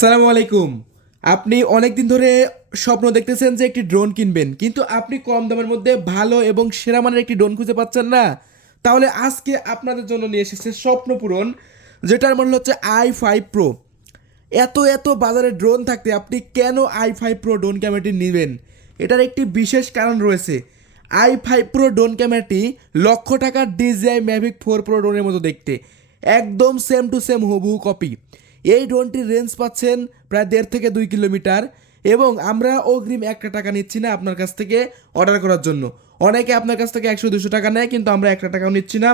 আসসালামু আলাইকুম। আপনি অনেক দিন ধরে স্বপ্ন দেখতেছেন যে একটি ড্রোন কিনবেন, কিন্তু আপনি কম দামের মধ্যে ভালো এবং সেরা মানের একটি ড্রোন খুঁজে পাচ্ছেন না। তাহলে আজকে আপনাদের জন্য নিয়ে এসেছে স্বপ্ন পূরণ, যেটার মূল্য হচ্ছে আই ফাইভ প্রো এত এত বাজারে ড্রোন থাকতে আপনি কেন আই ফাইভ প্রো ড্রোন ক্যামেরাটি নেবেন? এটার একটি বিশেষ কারণ রয়েছে। আই ফাইভ প্রো ড্রোন ক্যামেরাটি লক্ষ টাকার ডিজিআই ম্যাভিক ফোর প্রো ড্রোনের মতো দেখতে। একদম সেম টু সেম হুবহু কপি এই ড্রোনটির রেঞ্জ পাচ্ছেন প্রায় দেড় থেকে দুই কিলোমিটার এবং আমরা অগ্রিম একটা টাকা নিচ্ছি না আপনার কাছ থেকে অর্ডার করার জন্য। অনেকে আপনার কাছ থেকে একশো দুশো টাকা নেয়, কিন্তু আমরা একটা টাকাও নিচ্ছি না।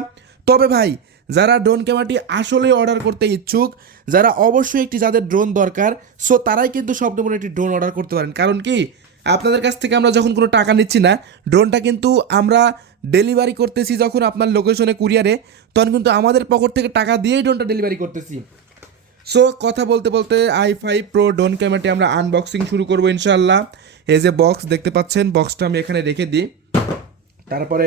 তবে ভাই, যারা ড্রোন ক্যামেরাটি আসলে অর্ডার করতে ইচ্ছুক, যারা অবশ্যই একটি যাদের ড্রোন দরকার, সো তারাই কিন্তু স্বপ্নপুর একটি ড্রোন অর্ডার করতে পারেন। কারণ কি, আপনাদের কাছ থেকে আমরা যখন কোনো টাকা নিচ্ছি না, ড্রোনটা কিন্তু আমরা ডেলিভারি করতেছি যখন আপনার লোকেশনে কুরিয়ারে, তখন কিন্তু আমাদের পকেট থেকে টাকা দিয়েই ড্রোনটা ডেলিভারি করতেছি। সো কথা বলতে বলতে আই ফাইভ প্রো ডোন ক্যামেরাটি আমরা আনবক্সিং শুরু করব ইনশাল্লাহ এই যে বক্স দেখতে পাচ্ছেন বক্সটা আমি এখানে রেখে দিই। তারপরে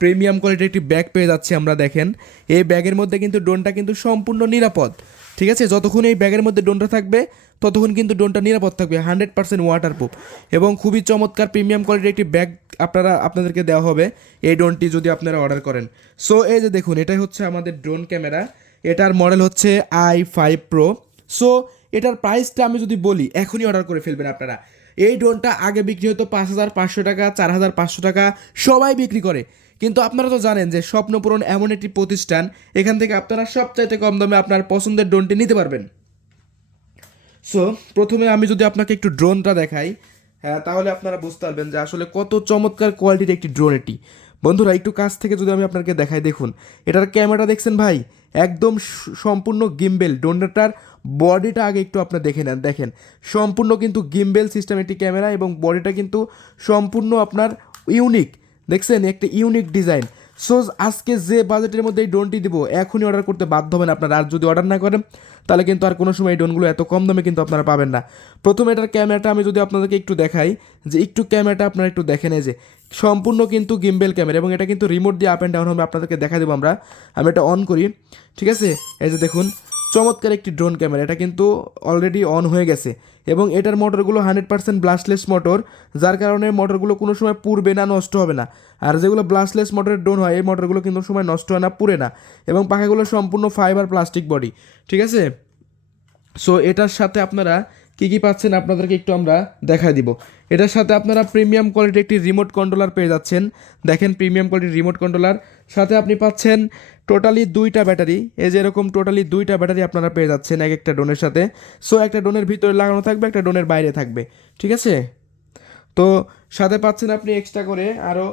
প্রিমিয়াম কোয়ালিটির একটি ব্যাগ পেয়ে যাচ্ছি আমরা, দেখেন। এই ব্যাগের মধ্যে কিন্তু ড্রোনটা কিন্তু সম্পূর্ণ নিরাপদ। ঠিক আছে? যতক্ষণ এই ব্যাগের মধ্যে ড্রোনটা থাকবে, ততক্ষণ কিন্তু ড্রোনটা নিরাপদ থাকবে হান্ড্রেড পার্সেন্ট ওয়াটারপ্রুফ এবং খুবই চমৎকার প্রিমিয়াম কোয়ালিটির একটি ব্যাগ আপনারা, আপনাদেরকে দেওয়া হবে, এই ড্রোনটি যদি আপনারা অর্ডার করেন। সো এই যে দেখুন, এটাই হচ্ছে আমাদের ড্রোন ক্যামেরা এটার মডেল হচ্ছে আই ফাইভ প্রো সো এটার প্রাইসটা আমি যদি বলি, এখনই অর্ডার করে ফেলবেন আপনারা। এই ড্রোনটা আগে বিক্রি হতো পাঁচ হাজার পাঁচশো টাকা, চার হাজার পাঁচশো টাকা, সবাই বিক্রি করে। কিন্তু আপনারা তো জানেন যে স্বপ্নপূরণ এমন একটি প্রতিষ্ঠান, এখান থেকে আপনারা সবচাইতে কম দামে আপনার পছন্দের ড্রোনটি নিতে পারবেন। সো প্রথমে আমি যদি আপনাকে একটু ড্রোনটা দেখাই হ্যাঁ তাহলে আপনারা বুঝতে পারবেন যে আসলে কত চমৎকার কোয়ালিটির একটি ড্রোন এটি। বন্ধুরা, একটু কাছ থেকে যদি আমি আপনাকে দেখাই, দেখুন, এটার ক্যামেরা দেখছেন ভাই? একদম সম্পূর্ণ গিম্বেল। ডোনাটার বডিটা আগে একটু আপনার দেখে নেন, দেখেন। সম্পূর্ণ কিন্তু গিম্বেল সিস্টেম, একটি ক্যামেরা এবং বডিটা কিন্তু সম্পূর্ণ আপনার ইউনিক। দেখছেন? একটা ইউনিক ডিজাইন। সো আজকে যে বাজেটের মধ্যে এই ড্রোনটি দেবো, এখনই অর্ডার করতে বাধ্য হবেন আপনারা। আর যদি অর্ডার না করেন, তাহলে কিন্তু আর কোনো সময় এই ড্রোনগুলো এত কম দামে কিন্তু আপনারা পাবেন না। প্রথমে এটার ক্যামেরাটা আমি যদি আপনাদেরকে একটু দেখাই, যে একটু ক্যামেরাটা আপনারা একটু দেখেন, এই যে সম্পূর্ণ কিন্তু গিম্বেল ক্যামেরা এবং এটা কিন্তু রিমোট দিয়ে আপ অ্যান্ড ডাউন হবে, আপনাদেরকে দেখা দেবো আমরা। আমি এটা অন করি, ঠিক আছে? এই যে দেখুন চমৎকার একটি ড্রোন ক্যামেরা এটা কিন্তু অলরেডি অন হয়ে গেছে। এবং এটার মোটরগুলো হান্ড্রেড পার্সেন্ট ব্লাস্টলেস মোটর যার কারণে মোটরগুলো কোনো সময় পুড়বে না, নষ্ট হবে না। আর যেগুলো ব্লাস্টলেস মোটরের ড্রোন হয়, এই মোটরগুলো কিন্তু সময় নষ্ট হয় না, পুড়ে না। এবং পাখাগুলো সম্পূর্ণ ফাইবার প্লাস্টিক বডি ঠিক আছে? সো এটার সাথে আপনারা কী কী পাচ্ছেন আপনাদেরকে একটু আমরা দেখাই দিব। এটার সাথে আপনারা প্রিমিয়াম কোয়ালিটির একটি রিমোট কন্ট্রোলার পেয়ে যাচ্ছেন। দেখেন প্রিমিয়াম কোয়ালিটির রিমোট কন্ট্রোলার সাথে আপনি পাচ্ছেন টোটালি দুইটা ব্যাটারি। এই যে এরকম টোটালি দুইটা ব্যাটারি আপনারা পেয়ে যাচ্ছেন এক একটা ডোনের সাথে। সো একটা ডোনের ভিতরে লাগানো থাকবে, একটা ডোনের বাইরে থাকবে। ঠিক আছে? তো, সাথে পাচ্ছেন আপনি এক্সট্রা করে আরও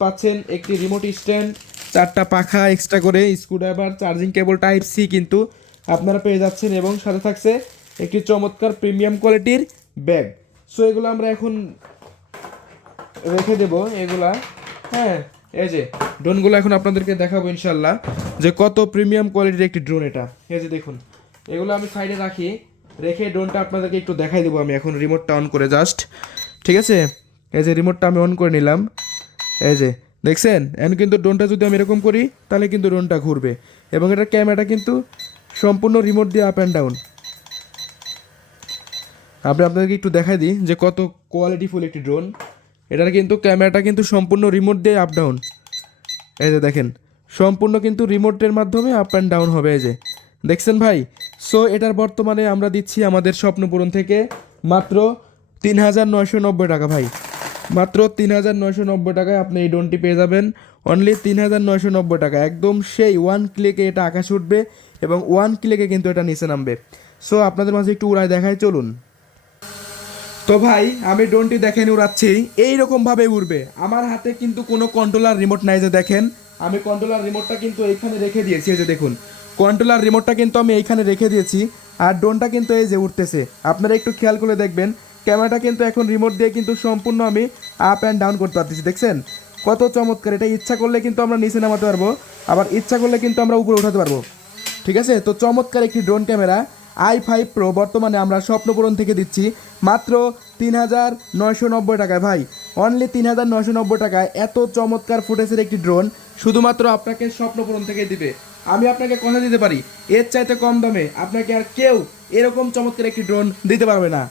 পাচ্ছেন একটি রিমোট স্ট্যান্ড চারটা পাখা এক্সট্রা করে screwdriver charging cable type C কিন্তু আপনারা পেয়ে যাচ্ছেন এবং সাথে থাকছে একটি চমৎকার প্রিমিয়াম কোয়ালিটির ব্যাগ। সো এগুলো আমরা এখন রেখে দেব, এগুলা। হ্যাঁ এই যে, ড্রোনগুলো এখন আপনাদেরকে দেখাবো ইনশাল্লাহ যে কত প্রিমিয়াম কোয়ালিটির একটি ড্রোন এটা। এই যে দেখুন, এগুলো আমি সাইডে রাখি, রেখে ড্রোনটা আপনাদেরকে একটু দেখাই দেবো আমি এখন রিমোটটা অন করে জাস্ট ঠিক আছে? এই যে, রিমোটটা আমি অন করে নিলাম। এই যে, দেখছেন? এখন কিন্তু ড্রোনটা যদি আমি এরকম করি, তাহলে কিন্তু ড্রোনটা ঘুরবে। এবং এটার ক্যামেরাটা কিন্তু সম্পূর্ণ রিমোট দিয়ে আপ অ্যান্ড ডাউন আপনি আপনাদেরকে একটু দেখাই দিই যে কত কোয়ালিটিফুল একটি ড্রোন এটার কিন্তু ক্যামেরাটা কিন্তু সম্পূর্ণ রিমোট দিয়ে আপ ডাউন এই যে দেখেন, সম্পূর্ণ কিন্তু রিমোটের মাধ্যমে আপ অ্যান্ড ডাউন হবে এই যে। দেখছেন ভাই? সো এটার বর্তমানে আমরা দিচ্ছি আমাদের স্বপ্নপূরণ থেকে মাত্র তিন হাজার নয়শো নব্বই টাকা ভাই। মাত্র তিন হাজার নয়শো নব্বই টাকায় আপনি এই ড্রোনটি পেয়ে যাবেন। অনলি তিন হাজার নয়শো নব্বই টাকা। একদম সেই ওয়ান ক্লিকে এটা আকাশে উঠবে এবং ওয়ান ক্লিকে কিন্তু এটা নিচে নামবে। সো আপনাদের মাঝে একটু উড়ায় দেখায় চলুন। তো ভাই, আমি ড্রোনটি দেখেন উড়াচ্ছি। এইরকম ভাবে উড়বে। আমার হাতে কিন্তু কোনো কন্ট্রোলার রিমোট নাই যে দেখেন। আমি কন্ট্রোলার রিমোটটা কিন্তু এইখানে রেখে দিয়েছি, এই যে দেখুন। কন্ট্রোলার রিমোটটা কিন্তু আমি এইখানে রেখে দিয়েছি। আর ড্রোনটা কিন্তু এই যে উঠতেছে আপনারা একটু খেয়াল করে দেখবেন ক্যামেরাটা কিন্তু এখন রিমোট দিয়ে কিন্তু সম্পূর্ণ আমি আপ অ্যান্ড ডাউন করতে পারতেছি, দেখছেন? কত চমৎকার। এটা ইচ্ছা করলে কিন্তু আমরা নিচে নামাতে পারব। আবার ইচ্ছা করলে কিন্তু আমরা উপরে উঠাতে পারব। ঠিক আছে? তো চমৎকার একটি drone camera I five pro বর্তমানে আমরা স্বপ্নপূরণ থেকে দিচ্ছি মাত্র তিন হাজার নয়শো নব্বই টাকায়। ভাই অনলি তিন হাজার নয়শো নব্বই টাকায় এত চমৎকার ফুটেজের একটি ড্রোন শুধুমাত্র আপনাকে স্বপ্নপূরণ থেকে দিবে। আমি আপনাকে কথা দিতে পারি, এর চাইতে কম দামে আপনাকে আর কেউ এরকম চমৎকার একটি ড্রোন দিতে পারবে না।